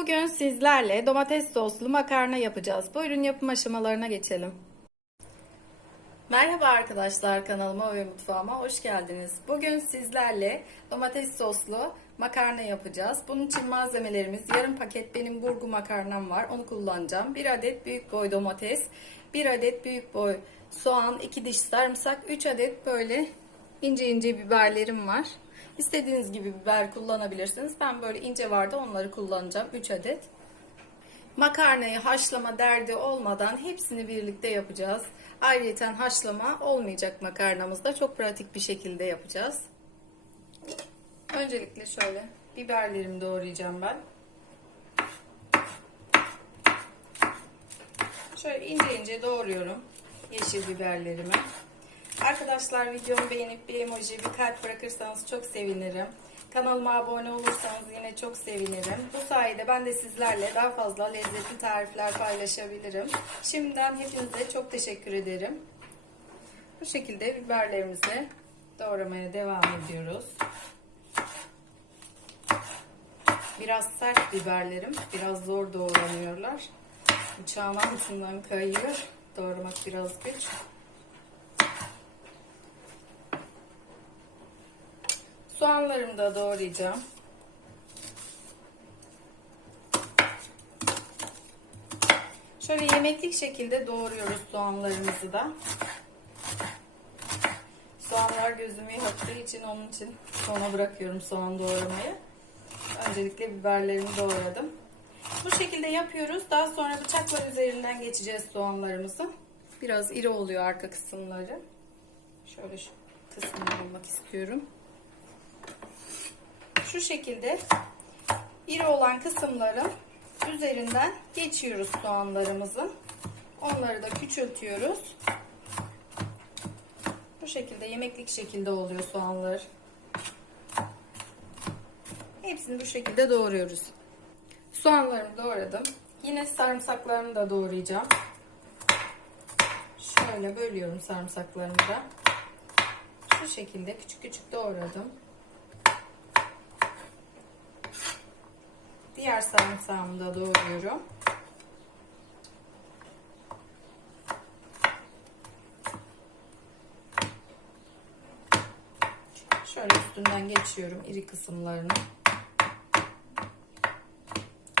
Bugün sizlerle domates soslu makarna yapacağız. Buyurun yapım aşamalarına geçelim. Merhaba arkadaşlar kanalıma ve mutfağıma hoş geldiniz. Bugün sizlerle domates soslu makarna yapacağız. Bunun için malzemelerimiz yarım paket benim burgu makarnam var. Onu kullanacağım. 1 adet büyük boy domates, 1 adet büyük boy soğan, 2 diş sarımsak, 3 adet böyle ince ince biberlerim var. İstediğiniz gibi biber kullanabilirsiniz. Ben böyle ince vardı onları kullanacağım. 3 adet. Makarnayı haşlama derdi olmadan hepsini birlikte yapacağız. Ayrıca haşlama olmayacak makarnamızda çok pratik bir şekilde yapacağız. Öncelikle şöyle biberlerimi doğrayacağım ben. Şöyle ince ince doğruyorum yeşil biberlerimi. Arkadaşlar videomu beğenip bir emoji, bir kalp bırakırsanız çok sevinirim. Kanalıma abone olursanız yine çok sevinirim. Bu sayede ben de sizlerle daha fazla lezzetli tarifler paylaşabilirim. Şimdiden hepinize çok teşekkür ederim. Bu şekilde biberlerimizi doğramaya devam ediyoruz. Biraz sert biberlerim. Biraz zor doğranıyorlar. Bıçağın altından kayıyor. Doğramak biraz güç. Soğanlarımı da doğrayacağım. Şöyle yemeklik şekilde doğruyoruz soğanlarımızı da. Soğanlar gözümü yaktığı için onun için sona bırakıyorum soğan doğramayı. Öncelikle biberlerimi doğradım. Bu şekilde yapıyoruz. Daha sonra bıçaklar üzerinden geçeceğiz soğanlarımızı. Biraz iri oluyor arka kısımları. Şöyle şu kısmını almak istiyorum. Şu şekilde iri olan kısımların üzerinden geçiyoruz soğanlarımızın. Onları da küçültüyoruz. Bu şekilde yemeklik şekilde oluyor soğanlar. Hepsini bu şekilde doğruyoruz. Soğanlarımı doğradım. Yine sarımsaklarımı da doğrayacağım. Şöyle bölüyorum sarımsaklarımı da. Şu şekilde küçük küçük doğradım. Diğer sarımsağımı da doğruyorum. Şöyle üstünden geçiyorum iri kısımlarını.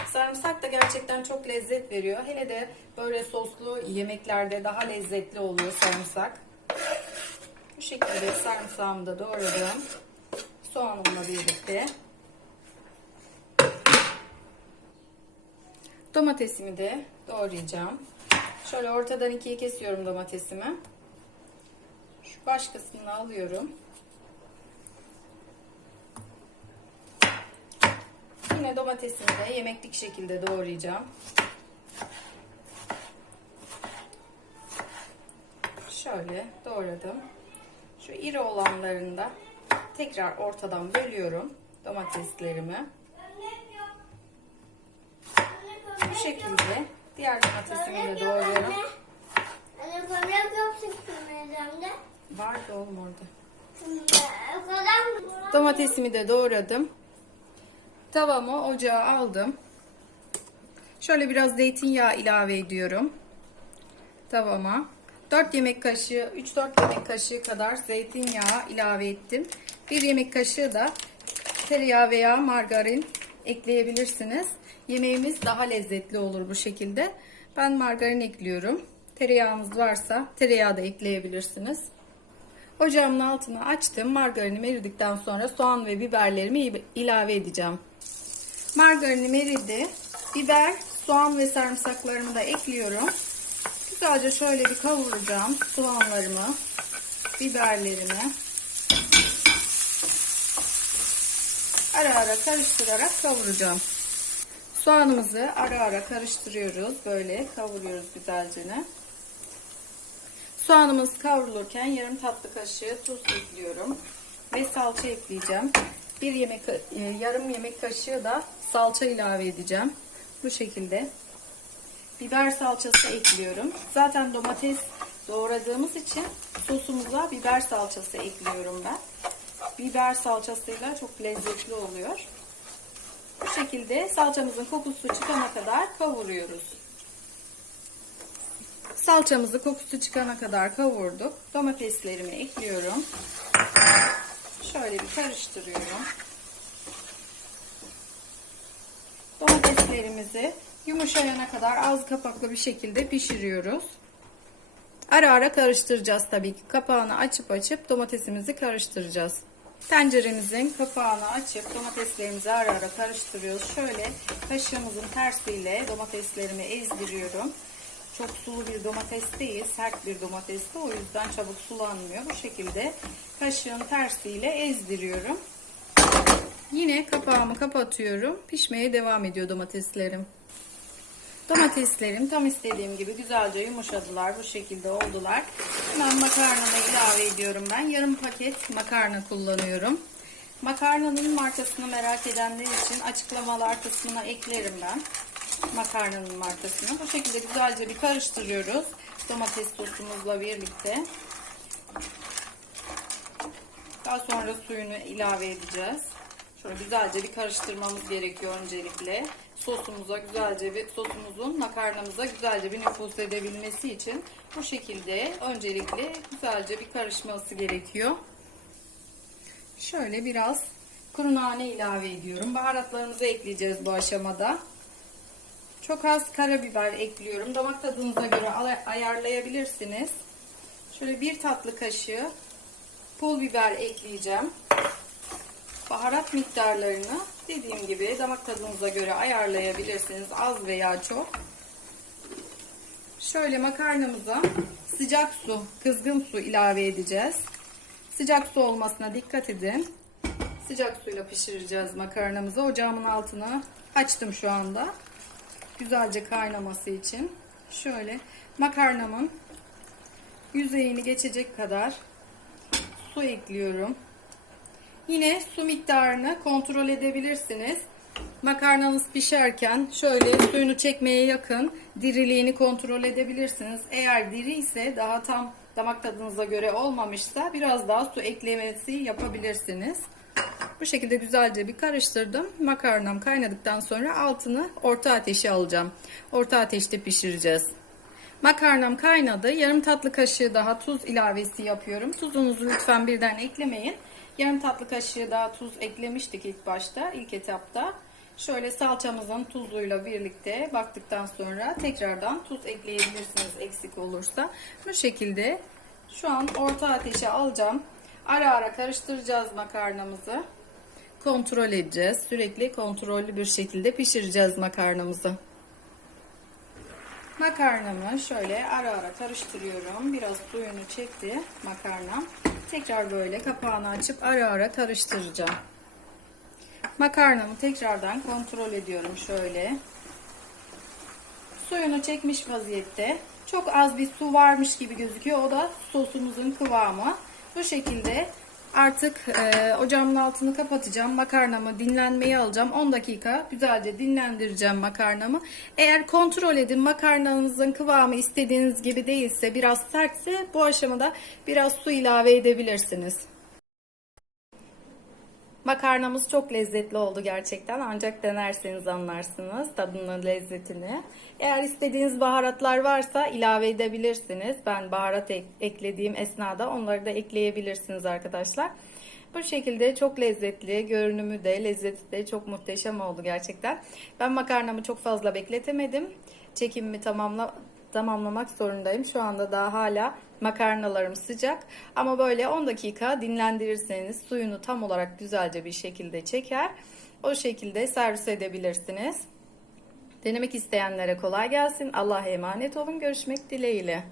Sarımsak da gerçekten çok lezzet veriyor. Hele de böyle soslu yemeklerde daha lezzetli oluyor sarımsak. Bu şekilde sarımsağımı da doğradım. Soğanımla birlikte. Domatesimi de doğrayacağım. Şöyle ortadan ikiye kesiyorum domatesimi. Şu baş kısmını alıyorum. Yine domatesimi de yemeklik şekilde doğrayacağım. Şöyle doğradım. Şu iri olanlarını da tekrar ortadan bölüyorum domateslerimi. Bu şekilde diğer domatesimi de doğruyorum. Vardı oğlum orada. Domatesimi de doğradım. Tavamı ocağa aldım. Şöyle biraz zeytinyağı ilave ediyorum. Tavama. 4 yemek kaşığı, 3-4 yemek kaşığı kadar zeytinyağı ilave ettim. 1 yemek kaşığı da tereyağı veya margarin ekleyebilirsiniz. Yemeğimiz daha lezzetli olur bu şekilde. Ben margarin ekliyorum. Tereyağınız varsa tereyağı da ekleyebilirsiniz. Ocağımın altını açtım. Margarinim eridikten sonra soğan ve biberlerimi ilave edeceğim. Margarinim eridi. Biber, soğan ve sarımsaklarımı da ekliyorum. Güzelce şöyle bir kavuracağım soğanlarımı, biberlerimi. Ara ara karıştırarak kavuracağım. Soğanımızı ara ara karıştırıyoruz. Böyle kavuruyoruz güzelce. Soğanımız kavrulurken yarım tatlı kaşığı tuz ekliyorum. Ve salça ekleyeceğim. Bir yemek e, yarım yemek kaşığı da salça ilave edeceğim. Bu şekilde. Biber salçası ekliyorum. Zaten domates doğradığımız için sosumuza biber salçası ekliyorum ben. Biber salçasıyla çok lezzetli oluyor. Bu şekilde salçamızın kokusu çıkana kadar kavuruyoruz. Salçamızı kokusu çıkana kadar kavurduk. Domateslerimi ekliyorum. Şöyle bir karıştırıyorum. Domateslerimizi yumuşayana kadar az kapaklı bir şekilde pişiriyoruz. Ara ara karıştıracağız tabii ki. Kapağını açıp açıp domatesimizi karıştıracağız. Tenceremizin kapağını açıp domateslerimizi ara ara karıştırıyoruz. Şöyle kaşığımızın tersiyle domateslerimi ezdiriyorum. Çok sulu bir domates değil, sert bir domates de o yüzden çabuk sulanmıyor. Bu şekilde kaşığın tersiyle ezdiriyorum. Yine kapağımı kapatıyorum. Pişmeye devam ediyor domateslerim. Domateslerim tam istediğim gibi güzelce yumuşadılar. Bu şekilde oldular. Hemen makarnamı ilave ediyorum ben. Yarım paket makarna kullanıyorum. Makarnanın markasını merak edenler için açıklamalar kısmına eklerim ben. Makarnanın markasını. Bu şekilde güzelce bir karıştırıyoruz. Domates sosumuzla birlikte. Daha sonra suyunu ilave edeceğiz. Şöyle güzelce bir karıştırmamız gerekiyor öncelikle. Sosumuza güzelce bir sosumuzun makarnamıza güzelce bir nüfuz edebilmesi için bu şekilde öncelikle güzelce bir karışması gerekiyor. Şöyle biraz kuru nane ilave ediyorum. Baharatlarımızı ekleyeceğiz bu aşamada. Çok az karabiber ekliyorum. Damak tadınıza göre ayarlayabilirsiniz. Şöyle bir tatlı kaşığı pul biber ekleyeceğim. Baharat miktarlarını dediğim gibi damak tadınıza göre ayarlayabilirsiniz. Az veya çok. Şöyle makarnamıza sıcak su, kızgın su ilave edeceğiz. Sıcak su olmasına dikkat edin. Sıcak suyla pişireceğiz makarnamızı. Ocağımın altını açtım şu anda. Güzelce kaynaması için. Şöyle makarnamın yüzeyini geçecek kadar su ekliyorum. Yine su miktarını kontrol edebilirsiniz. Makarnanız pişerken şöyle suyunu çekmeye yakın diriliğini kontrol edebilirsiniz. Eğer diri ise daha tam damak tadınıza göre olmamışsa biraz daha su eklemesi yapabilirsiniz. Bu şekilde güzelce bir karıştırdım. Makarnam kaynadıktan sonra altını orta ateşe alacağım. Orta ateşte pişireceğiz. Makarnam kaynadı. Yarım tatlı kaşığı daha tuz ilavesi yapıyorum. Tuzunuzu lütfen birden eklemeyin. Yarım tatlı kaşığı daha tuz eklemiştik ilk başta, ilk etapta. Şöyle salçamızın tuzuyla birlikte baktıktan sonra tekrardan tuz ekleyebilirsiniz eksik olursa. Bu şekilde şu an orta ateşe alacağım. Ara ara karıştıracağız makarnamızı. Kontrol edeceğiz. Sürekli kontrollü bir şekilde pişireceğiz makarnamızı. Makarnamı şöyle ara ara karıştırıyorum. Biraz suyunu çekti makarnam. Tekrar böyle kapağını açıp ara ara karıştıracağım. Makarnamı tekrardan kontrol ediyorum şöyle. Suyunu çekmiş vaziyette. Çok az bir su varmış gibi gözüküyor. O da sosumuzun kıvamı. Bu şekilde artık e, ocağımın altını kapatacağım. Makarnamı dinlenmeye alacağım. 10 dakika güzelce dinlendireceğim makarnamı. Eğer kontrol edin makarnanızın kıvamı istediğiniz gibi değilse biraz sertse bu aşamada biraz su ilave edebilirsiniz. Makarnamız çok lezzetli oldu gerçekten. Ancak denerseniz anlarsınız tadını, lezzetini. Eğer istediğiniz baharatlar varsa ilave edebilirsiniz. Ben baharat ek- eklediğim esnada onları da ekleyebilirsiniz arkadaşlar. Bu şekilde çok lezzetli, görünümü de, lezzeti de çok muhteşem oldu gerçekten. Ben makarnamı çok fazla bekletemedim. Çekimimi tamamla tamamlamak zorundayım. Şu anda daha hala makarnalarım sıcak. Ama böyle 10 dakika dinlendirirseniz suyunu tam olarak güzelce bir şekilde çeker. O şekilde servis edebilirsiniz. Denemek isteyenlere kolay gelsin. Allah'a emanet olun. Görüşmek dileğiyle.